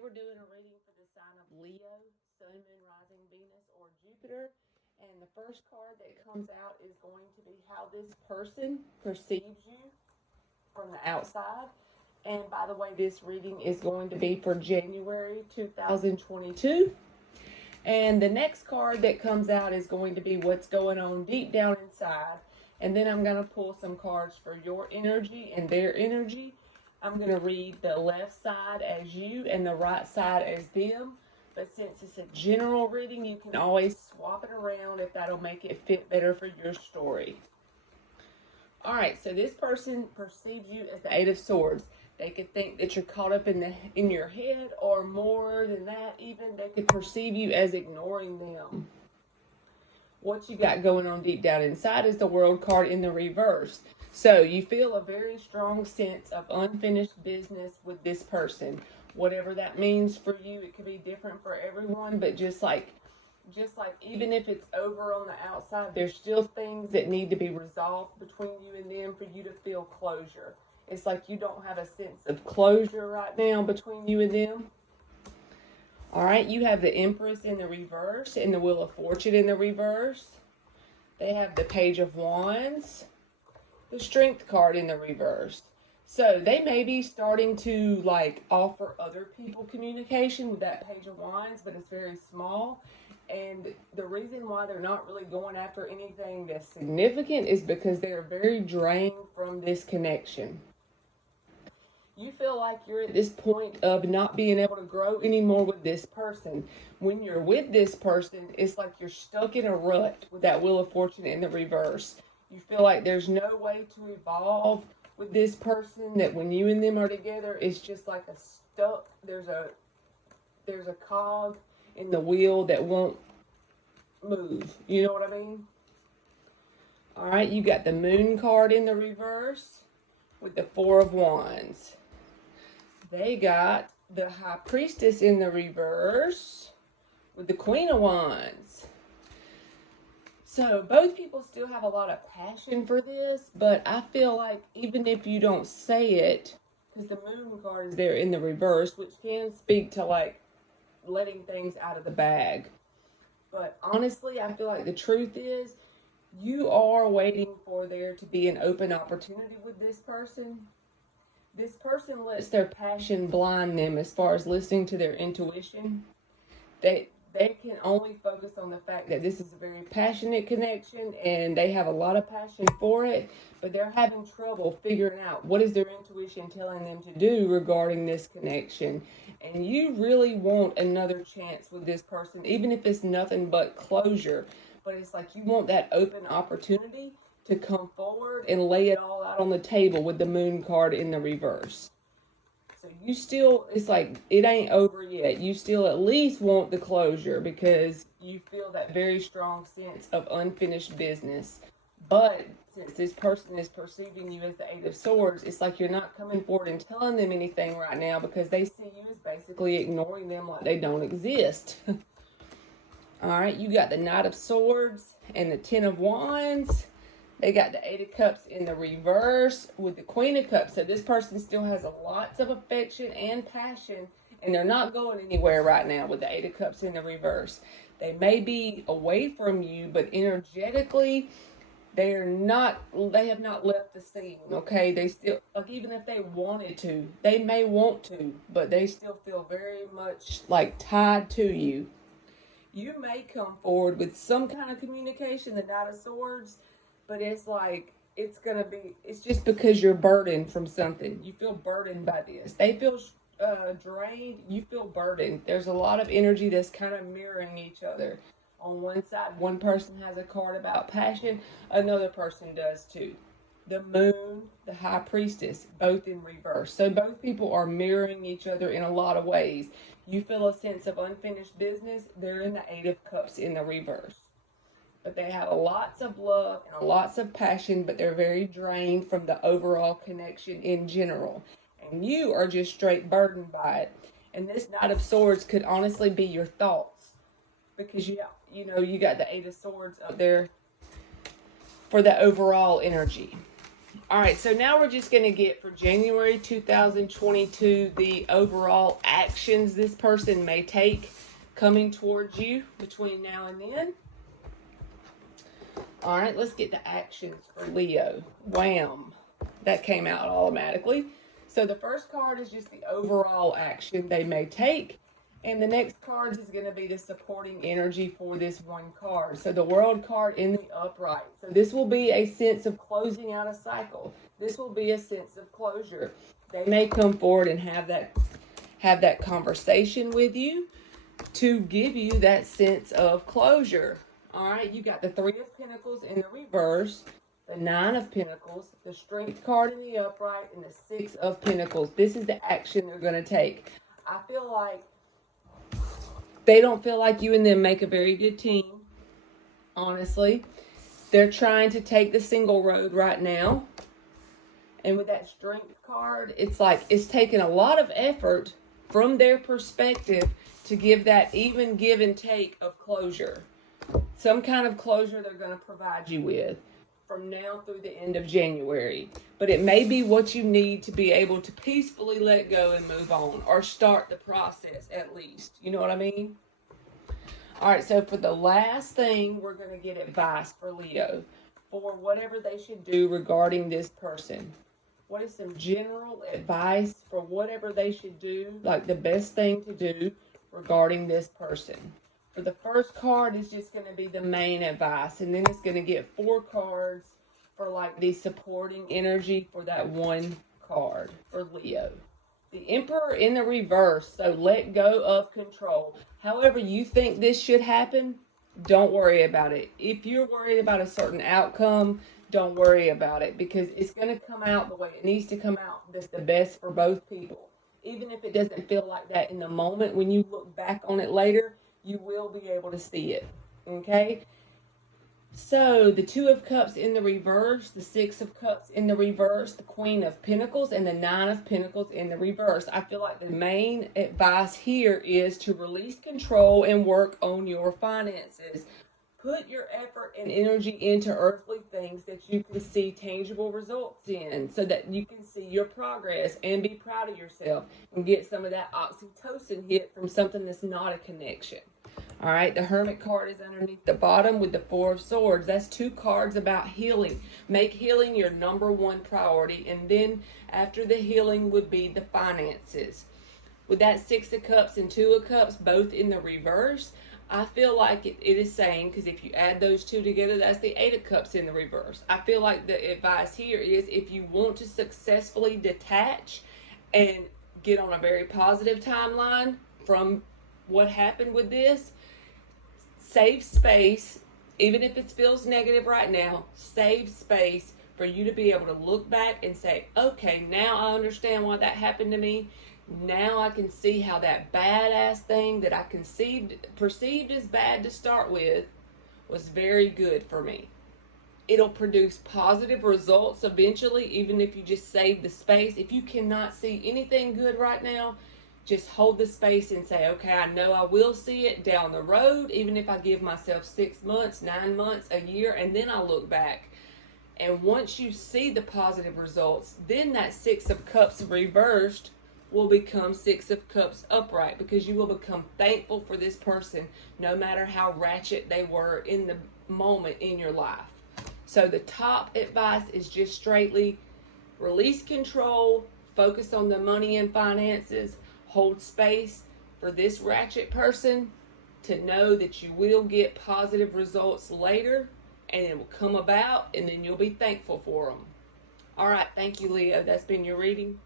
we're doing a reading for the sign of Leo, Sun, Moon, Rising, Venus, or Jupiter. And the first card that comes out is going to be how this person perceives you from the outside. And by the way, this reading is going to be for January 2022. And the next card that comes out is going to be what's going on deep down inside. And then I'm going to pull some cards for your energy and their energy. I'm going to read the left side as you and the right side as them. But since it's a general reading, you can always swap it around if that'll make it fit better for your story. All right, so this person perceives you as the Eight of Swords. They could think that you're caught up in your head, or more than that, even they could perceive you as ignoring them. What you got going on deep down inside is the World card in the reverse. So you feel a very strong sense of unfinished business with this person. Whatever that means for you, it could be different for everyone, but just like even if it's over on the outside, there's still things that need to be resolved between you and them for you to feel closure. It's like you don't have a sense of closure right now between you and them. All right, you have the Empress in the reverse and the Wheel of Fortune in the reverse. They have the Page of Wands, the Strength card in the reverse. So they may be starting to offer other people communication with that Page of Wands, but it's very small. And the reason why they're not really going after anything that's significant is because they're very drained from this connection. You feel like you're at this point of not being able to grow anymore with this person. When you're with this person, it's like you're stuck in a rut with that Wheel of Fortune in the reverse. You feel like there's no way to evolve with this person, that when you and them are together, it's just like a stuck, there's a cog in the wheel that won't move. You know what I mean? All right, you got the Moon card in the reverse with the Four of Wands. They got the High Priestess in the reverse with the Queen of Wands. So both people still have a lot of passion for this, but I feel like even if you don't say it, because the Moon card is there in the reverse, which can speak to letting things out of the bag. But honestly, I feel like the truth is you are waiting for there to be an open opportunity with this person. This person lets their passion blind them as far as listening to their intuition. They can only focus on the fact that this is a very passionate connection and they have a lot of passion for it, but they're having trouble figuring out what is their intuition telling them to do regarding this connection. And you really want another chance with this person, even if it's nothing but closure. But it's like you want that open opportunity to come forward and lay it all out on the table with the Moon card in the reverse. So you still, it's like it ain't over yet. You still at least want the closure because you feel that very strong sense of unfinished business. But since this person is perceiving you as the Eight of Swords, it's like you're not coming forward and telling them anything right now because they see you as basically ignoring them like they don't exist. All right, you got the Knight of Swords and the Ten of Wands. They got the Eight of Cups in the reverse with the Queen of Cups. So this person still has lots of affection and passion, and they're not going anywhere right now with the Eight of Cups in the reverse. They may be away from you, but energetically, they have not left the scene, okay? They still, even if they wanted to, they may want to, but they still feel very much tied to you. You may come forward with some kind of communication, the Knight of Swords, but it's it's just because you're burdened from something. You feel burdened by this. They feel drained. You feel burdened. There's a lot of energy that's kind of mirroring each other. On one side, one person has a card about passion, another person does too. The Moon, the High Priestess, both in reverse. So both people are mirroring each other in a lot of ways. You feel a sense of unfinished business. They're in the Eight of Cups in the reverse. But they have lots of love and lots of passion, but they're very drained from the overall connection in general. And you are just straight burdened by it. And this Knight of Swords could honestly be your thoughts, because you got the Eight of Swords up there for the overall energy. All right, so now we're just going to get for January 2022 the overall actions this person may take coming towards you between now and then. All right, let's get the actions for Leo. Wham! That came out automatically. So the first card is just the overall action they may take. And the next card is going to be the supporting energy for this one card. So the World card in the upright. So this will be a sense of closing out a cycle. This will be a sense of closure. They may come forward and have that conversation with you to give you that sense of closure. All right, you got the Three of Pentacles in the reverse, the Nine of Pentacles, the Strength card in the upright, and the Six of Pentacles. This is the action they're going to take. I feel like they don't feel like you and them make a very good team, honestly. They're trying to take the single road right now. And with that Strength card, it's like it's taking a lot of effort from their perspective to give that even give and take of closure. Some kind of closure they're going to provide you with from now through the end of January. But it may be what you need to be able to peacefully let go and move on, or start the process at least. You know what I mean? All right, so for the last thing, we're going to get advice for Leo for whatever they should do regarding this person. What is some general advice for whatever they should do, like the best thing to do regarding this person? For the first card, is just going to be the main advice, and then it's going to get 4 cards for like the supporting energy for that one card for Leo. The Emperor in the reverse, so let go of control. However you think this should happen, don't worry about it. If you're worried about a certain outcome, don't worry about it, because it's going to come out the way it needs to come out. That's the best for both people. Even if it doesn't feel like that in the moment, when you look back on it later, you will be able to see it. Okay? So the Two of Cups in the reverse, the Six of Cups in the reverse, the Queen of Pentacles, and the Nine of Pentacles in the reverse. I feel like the main advice here is to release control and work on your finances. Put your effort and energy into earthly things that you can see tangible results in, so that you can see your progress and be proud of yourself and get some of that oxytocin hit from something that's not a connection. All right, the Hermit card is underneath the bottom with the Four of Swords. That's 2 cards about healing. Make healing your number one priority, and then after the healing would be the finances. With that Six of Cups and Two of Cups both in the reverse, I feel like it is saying, because if you add those two together, that's the Eight of Cups in the reverse. I feel like the advice here is, if you want to successfully detach and get on a very positive timeline from what happened with this, save space, even if it feels negative right now, save space for you to be able to look back and say, okay, now I understand why that happened to me. Now I can see how that badass thing that I perceived as bad to start with was very good for me. It'll produce positive results eventually, even if you just save the space. If you cannot see anything good right now, just hold the space and say, okay, I know I will see it down the road, even if I give myself 6 months, 9 months, a year, and then I look back. And once you see the positive results, then that Six of Cups reversed will become Six of Cups upright, because you will become thankful for this person no matter how ratchet they were in the moment in your life. So the top advice is just straightly release control, focus on the money and finances, hold space for this ratchet person to know that you will get positive results later, and it will come about, and then you'll be thankful for them. All right, thank you, Leo. That's been your reading.